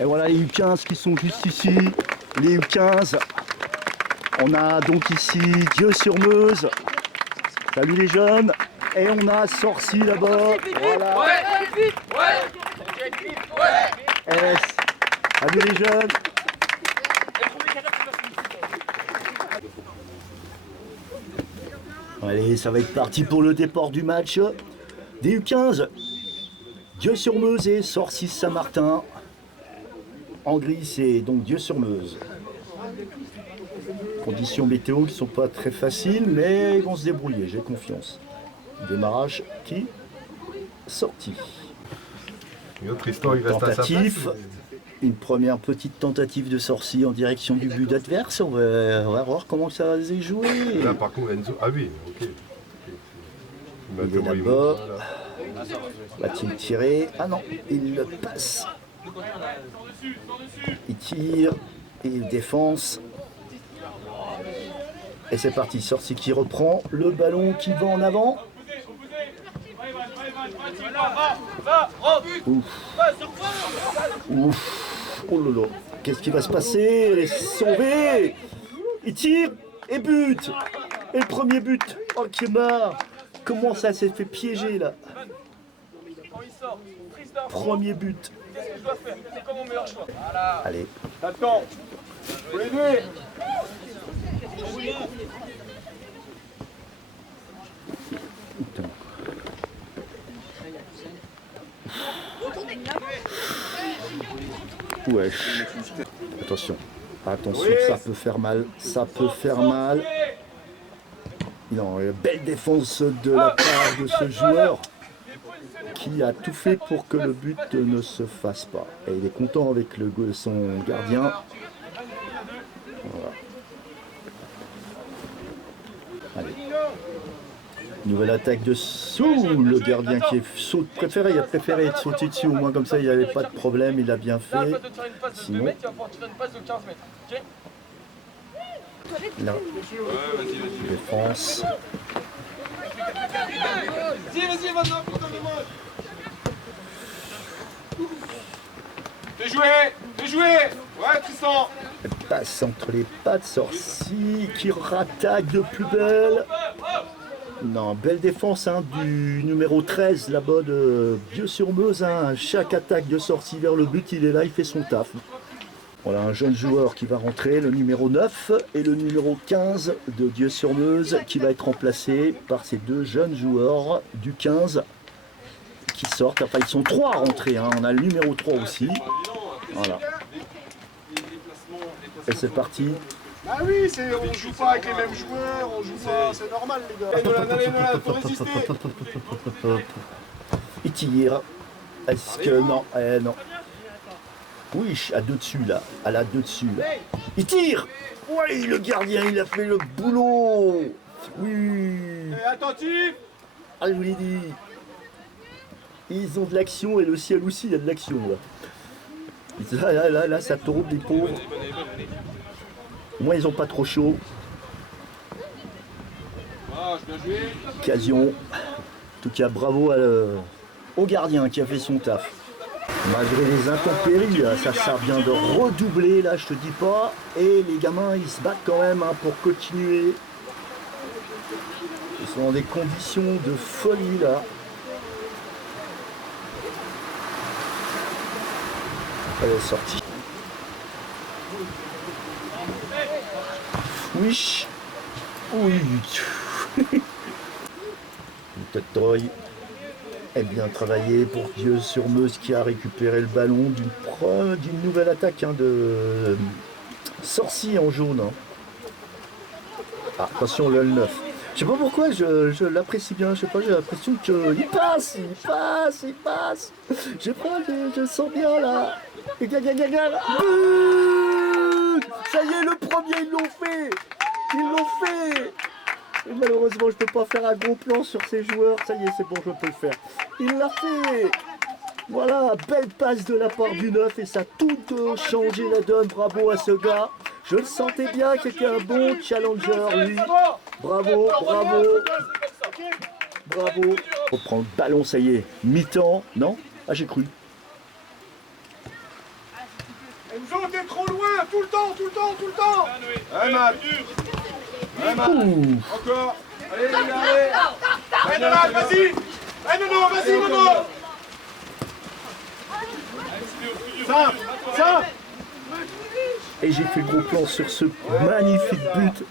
Et voilà les U15 qui sont juste ici. Les U15. On a donc ici Dieu-sur-Meuse. Salut les jeunes. Et on a Sorcy là-bas. Voilà. S. Salut les jeunes. Allez, ça va être parti pour le départ du match. Des U15. Dieu-sur-Meuse et Sorcy-Saint-Martin. En gris, c'est donc Dieu-sur-Meuse. Conditions météo qui ne sont pas très faciles, mais ils vont se débrouiller, j'ai confiance. Démarrage qui sorti. Tristan, il reste Tentative. Une première petite tentative de Sorcy en direction du but adverse. On va voir comment ça va se jouer. Là, par contre, Enzo. Ah oui, ok. Il est là-bas. Va-t-il tirer? Ah non, il le passe. Il tire et il défonce. Et c'est parti, Sorcy qui reprend le ballon qui va en avant. Ouf. Ouf. Oh là là. Qu'est-ce qui va se passer? Elle est sauvée. Il tire et but. Et le premier but. Oh, qui est marre. Comment ça s'est fait piéger là? Premier but. Allez. Attends. Faut l'aider. Wesh. Attention. Attention, ça peut faire mal. Ça peut faire mal. Non, belle défense de la part de ce joueur qui a tout fait pour que le but ne se fasse pas. Et il est content avec son gardien. Voilà. Allez. Nouvelle attaque de Sou, le gardien qui il a préféré être sauté dessus, au moins comme ça il n'y avait pas de problème, il a bien fait. Sinon, là, défense. Fais jouer. Ouais, Tristan. Passe entre les pattes, Sorcy qui rattaque de plus belle. Non, belle défense du numéro 13 là-bas de Dieu-sur-Meuse. Chaque attaque de Sorcy vers le but, il est là, il fait son taf. Voilà un jeune joueur qui va rentrer, le numéro 9 et le numéro 15 de Dieu-sur-Meuse qui va être remplacé par ces deux jeunes joueurs du 15 qui sortent. Enfin, ils sont trois à rentrer, on a le numéro 3 aussi. Voilà. Et c'est parti. Ah oui, on joue pas avec les mêmes joueurs, on joue pas, c'est normal les gars. Allez, faut résister. Il tire. Est-ce que non? Non. Oui, à deux dessus là. À la deux dessus là. Il tire. Oui, le gardien, il a fait le boulot. Oui. Et attentif. Ah, je vous l'ai dit. Ils ont de l'action et le ciel aussi, il y a de l'action là. Là, ça tourne les pauvres. Au moins, ils n'ont pas trop chaud. Occasion. En tout cas, bravo au gardien qui a fait son taf. Malgré les intempéries, ça sert bien de redoubler, là, je te dis pas. Et les gamins, ils se battent quand même pour continuer. Ils sont dans des conditions de folie, là. Elle est sortie. Oui. Oui. Une tête est bien travaillé pour Dieu-sur-Meuse qui a récupéré le ballon d'une nouvelle attaque de Sorcy en jaune. Ah, attention, le 9. Je sais pas pourquoi je l'apprécie bien, je sais pas, j'ai l'impression qu'il passe. Je sens bien là. But. Ça y est, le premier, ils l'ont fait. Et malheureusement, je peux pas faire un gros plan sur ces joueurs. Ça y est, c'est bon, je peux le faire. Il l'a fait. Voilà, belle passe de la part du 9 et ça a tout changé la donne. Bravo à ce gars. Je le sentais bien qu'il était un bon challenger, lui. Bravo. On prend le ballon, ça y est. Mi-temps, non? Ah, j'ai cru. Enzo, t'es trop loin, tout le temps, tout le temps, tout le temps. Allez, Matt. Allez, Matt. Encore. Allez, les gars, allez. Allez, Nolan, vas-y. Allez, Nono, vas-y, Nono. Simple, simple. Et j'ai fait le gros plan sur ce magnifique but.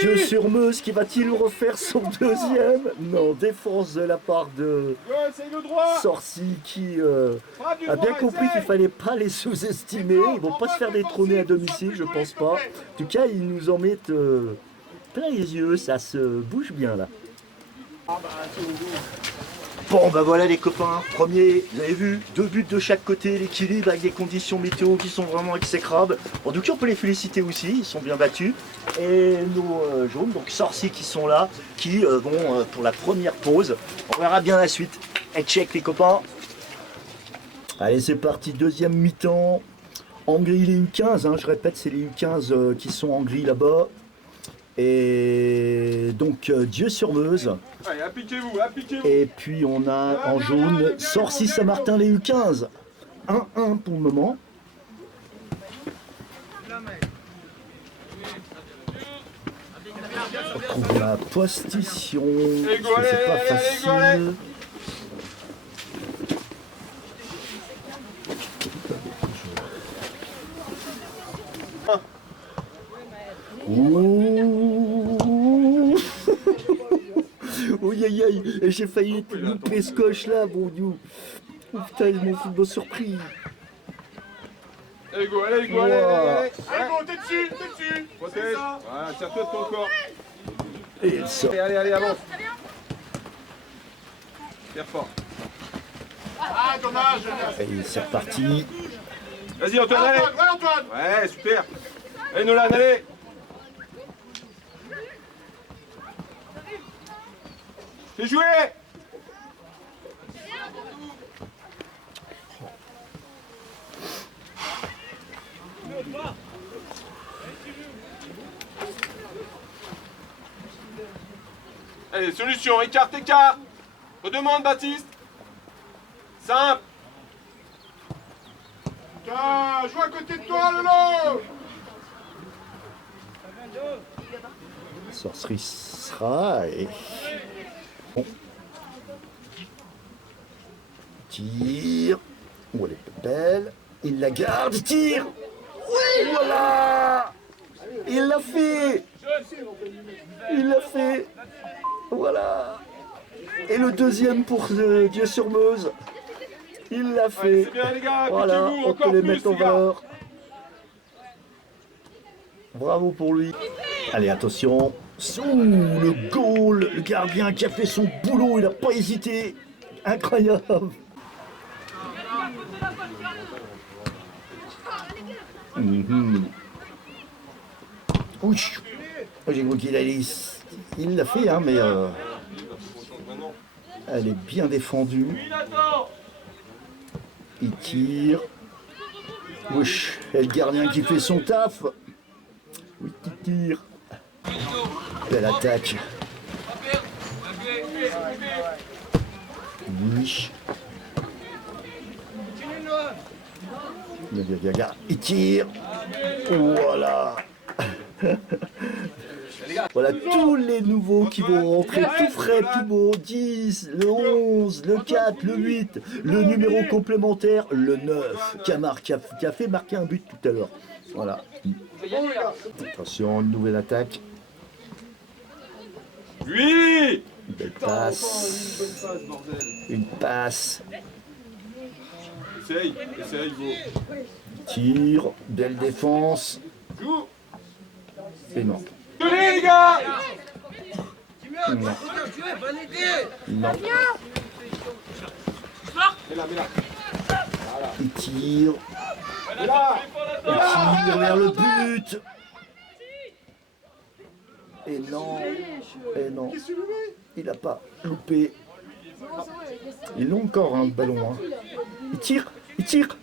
Dieu sur Meuse, qui va-t-il refaire son deuxième? Non, défense de la part de C'est le droit. Sorcy qui a bien compris qu'il fallait pas les sous-estimer. Ils vont pas se faire détrôner à domicile, je pense pas. En tout cas, ils nous en mettent plein les yeux, ça se bouge bien là. Bon bah voilà les copains, premier, vous avez vu, 2 buts de chaque côté, l'équilibre avec des conditions météo qui sont vraiment exécrables. En tout cas on peut les féliciter aussi, ils sont bien battus. Et nos jaunes, donc Sorcy qui sont là, qui vont pour la première pause. On verra bien la suite. Et check les copains. Allez c'est parti, deuxième mi-temps. Hongrie les U15, hein, je répète c'est les U15 qui sont en gris là-bas. Et donc Dieu sur Meuse. Allez, appliquez-vous, appliquez-vous. Et puis on a en jaune Sorcy Saint-Martin les U15. 1-1 pour le moment. On retrouve la position. C'est pas facile. Ouh. Aïe aïe aïe, et j'ai failli louper ce coche là, bon Dieu. Oh putain, ils m'ont foutu surpris. Allez, go, allez, go, allez, allez. Allez, go, t'es dessus, t'es dessus. Protège. Voilà, tire-toi de ton corps. Et il sort. Allez, allez, allez, avance. Tire fort. Ah, dommage. Et c'est reparti. Vas-y, Antoine, allez. Ouais, Antoine. Ouais, super. Allez, Nolan, allez. Fais jouer. Allez, solution, écarte, écarte. Redemande, Baptiste. Simple. Putain, joue à côté de toi, Lolo. Sorcerie sera et... Bon. Tire. Oh, elle est belle. Il la garde, il tire. Oui, voilà. Il l'a fait. Il l'a fait. Voilà. Et le deuxième pour Dieu sur Meuse. Il l'a fait. C'est bien, les gars, Voilà, appliquez-vous, on encore peut les plus, mettre en les gars. valeur. Bravo pour lui. Allez, attention. Ouh, le goal. Le gardien qui a fait son boulot, il n'a pas hésité. Incroyable. Oui. J'ai cru qu'il allait. Il l'a fait, hein, mais elle est bien défendue. Il tire. Wesh, et le gardien qui fait son taf. Oui, qui tire. Belle attaque. Oui. Il tire. Voilà. Voilà tous les nouveaux qui vont rentrer tout frais, tout beau. 10, le 11, le 4, le 8, le numéro complémentaire, le 9, qui a fait marquer un but tout à l'heure. Voilà. Attention, une nouvelle attaque. Oui. Une belle passe. Une passe. Essaye, essaye, go. Tire. Belle défense. Joue. Et non. Tenez, les gars. Non. Non. Mets-la. Il tire. Là. Il tire vers le but. Et non. Et non. Il n'a pas loupé. Ils l'ont encore, hein, le ballon. Hein. Il tire. Il tire.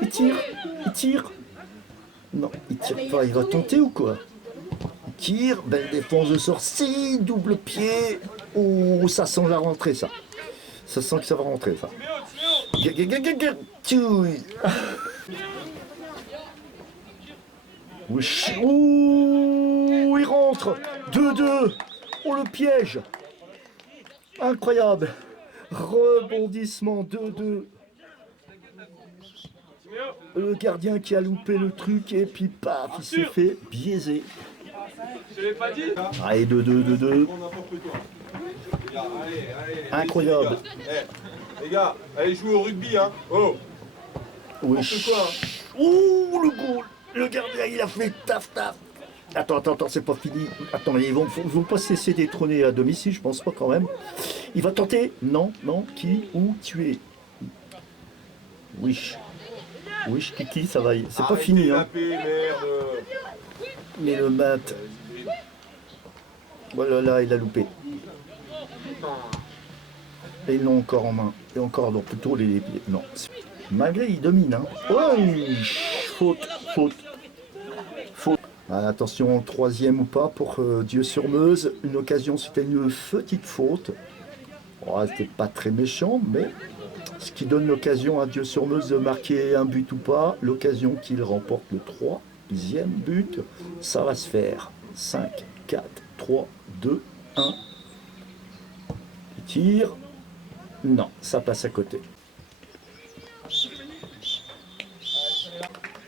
Il tire. Il tire. Non, il tire pas. Il va tenter ou quoi? Il tir, belle défense de Sorcy, double pied. Oh, ça sent la rentrée, ça. Ça sent que ça va rentrer, ça. Ouh, il rentre. 2-2. Oh, le piège. Incroyable. Rebondissement 2-2. Le gardien qui a loupé le truc et puis paf, il s'est fait biaiser. Je l'ai pas dit. Allez, 2-2. Incroyable. Les gars, allez jouer au rugby, hein. Oh. Oui. Quoi, hein. Ouh, le goal. Le gardien, il a fait taf. Attends, c'est pas fini. Attends, ils vont pas cesser d'étrôner à domicile, je pense pas quand même. Il va tenter. Non, qui, où, tuer. Wish, Kiki, ça va. C'est pas fini, hein. Merde. Mais le mat. Voilà, là, il a loupé. Et ils l'ont encore en main. Et encore, donc plutôt les pieds. Non. Malgré, il domine, hein. Oh, faute. Ah, attention, troisième ou pas pour Dieu-sur-Meuse. Une occasion, c'était une petite faute. Oh, c'était pas très méchant, mais ce qui donne l'occasion à Dieu-sur-Meuse de marquer un but ou pas. L'occasion qu'il remporte le 3e but. Ça va se faire. 5, 4, 3, 2, 1. Il tire. Non, ça passe à côté.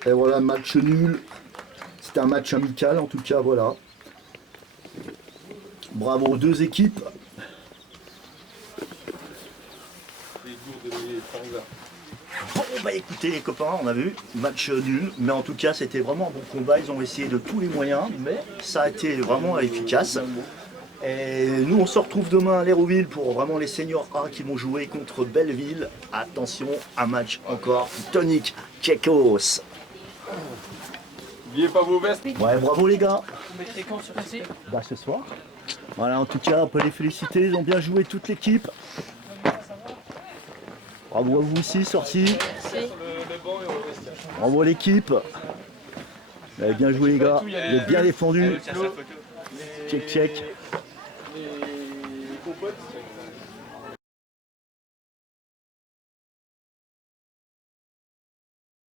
Et voilà, match nul. C'était un match amical, en tout cas, voilà. Bravo aux deux équipes. Bon, bah écoutez les copains, on a vu, match nul, mais en tout cas c'était vraiment un bon combat, ils ont essayé de tous les moyens, mais ça a été vraiment efficace. Et nous on se retrouve demain à l'Hérouville pour vraiment les seniors A qui vont jouer contre Belleville. Attention, un match encore tonique, Tchekos. N'oubliez pas vos vestes. Ouais, bravo les gars. Vous mettrez quand sur PC? Bah ce soir. Voilà, en tout cas on peut les féliciter, ils ont bien joué toute l'équipe. Bravo à vous aussi, Sorcy. Bravo à l'équipe. Vous avez bien joué les gars, vous êtes bien défendus. Check. Les compotes.